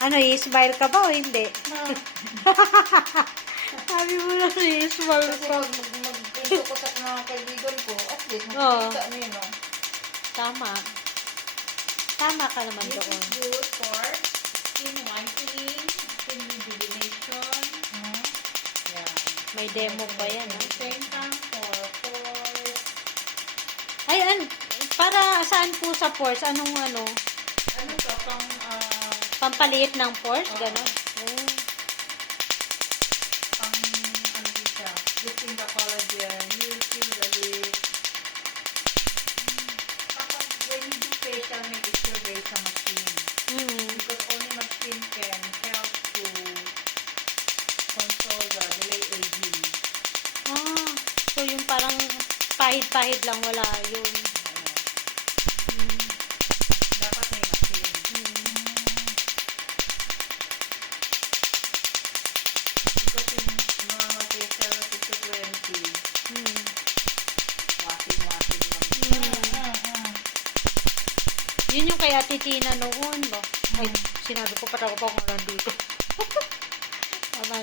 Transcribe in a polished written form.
Ano, i-smile ka ba o hindi? Na, Sabi mo na i-smile kasi ka. pag magpinto ko sa mga kaibigan ko, at least Oo. makikita niyo, no? Tama. Tama ka naman This doon. is good for skin whitening, skin rejuvenation. Yan. May demo pa yan, At ha? the same time for pores. Ay, para saan po sa pores? Anong Ano to? pampaliit ng pores? Oo. Ganon. Oh. Ano din siya? Boosting the collagen. You feel the lips. Kapag when you do facial, make it sure there is a machine. Because only machine can help to control the delay aging. Ah, so yung parang pahid-pahid lang, wala yun. Dapat may machine. Because yung normal facial na 20, washing lang. Yun yung kay Ate Tina noon, no? Ay, sinabi ko pa ako pa kung nandito.